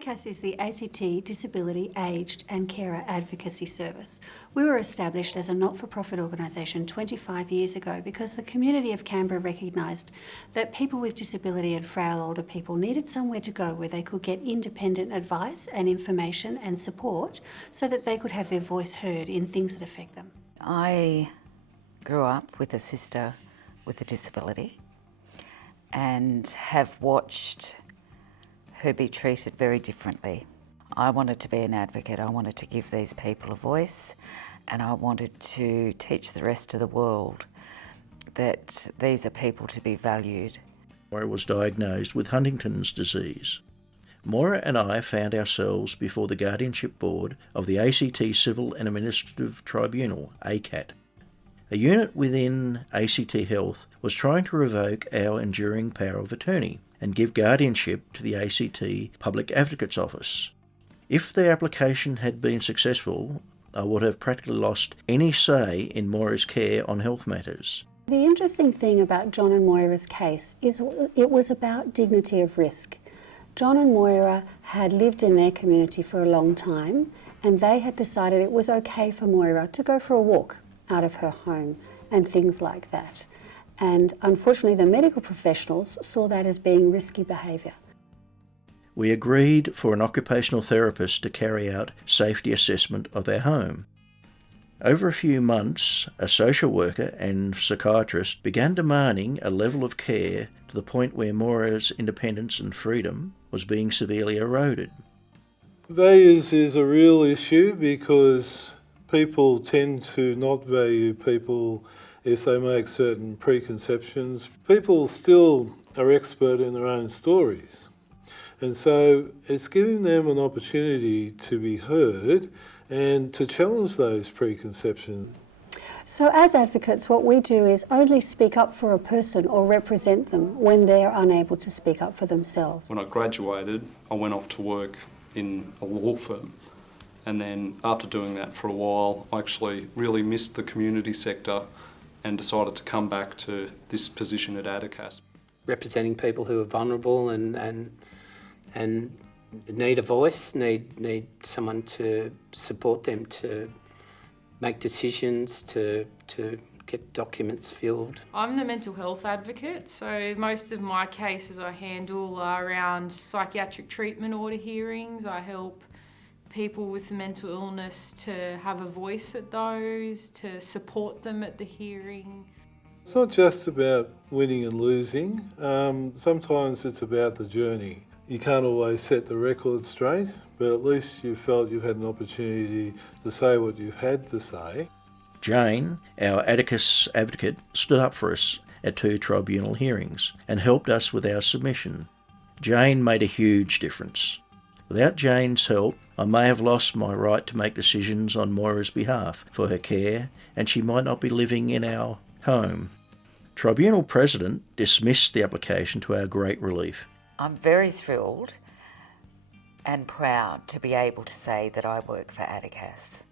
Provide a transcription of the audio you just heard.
ADACAS is the ACT Disability, Aged and Carer Advocacy Service. We were established as a not-for-profit organisation 25 years ago because the community of Canberra recognised that people with disability and frail older people needed somewhere to go where they could get independent advice and information and support so that they could have their voice heard in things that affect them. I grew up with a sister with a disability and have watched her be treated very differently. I wanted to be an advocate. I wanted to give these people a voice, and I wanted to teach the rest of the world that these are people to be valued. Moira was diagnosed with Huntington's disease. Moira and I found ourselves before the Guardianship Board of the ACT Civil and Administrative Tribunal, ACAT. A unit within ACT Health was trying to revoke our enduring power of attorney and give guardianship to the ACT Public Advocate's Office. If the application had been successful, I would have practically lost any say in Moira's care on health matters. The interesting thing about John and Moira's case is it was about dignity of risk. John and Moira had lived in their community for a long time, and they had decided it was okay for Moira to go for a walk out of her home and things like that. And unfortunately, the medical professionals saw that as being risky behaviour. We agreed for an occupational therapist to carry out safety assessment of our home. Over a few months, a social worker and psychiatrist began demanding a level of care to the point where Moira's independence and freedom was being severely eroded. Values is a real issue because people tend to not value people if they make certain preconceptions. People still are expert in their own stories. And so it's giving them an opportunity to be heard and to challenge those preconceptions. So as advocates, what we do is only speak up for a person or represent them when they're unable to speak up for themselves. When I graduated, I went off to work in a law firm. And then after doing that for a while, I actually really missed the community sector and decided to come back to this position at ADACAS. Representing people who are vulnerable and need a voice, need someone to support them to make decisions, to get documents filled. I'm the mental health advocate, so most of my cases I handle are around psychiatric treatment order hearings. I help people with mental illness to have a voice at those, to support them at the hearing. It's not just about winning and losing. Sometimes it's about the journey. You can't always set the record straight, but at least you felt you've had an opportunity to say what you've had to say. Jane, our ADACAS advocate, stood up for us at 2 tribunal hearings and helped us with our submission. Jane made a huge difference. Without Jane's help, I may have lost my right to make decisions on Moira's behalf for her care, and she might not be living in our home. Tribunal President dismissed the application to our great relief. I'm very thrilled and proud to be able to say that I work for ADACAS.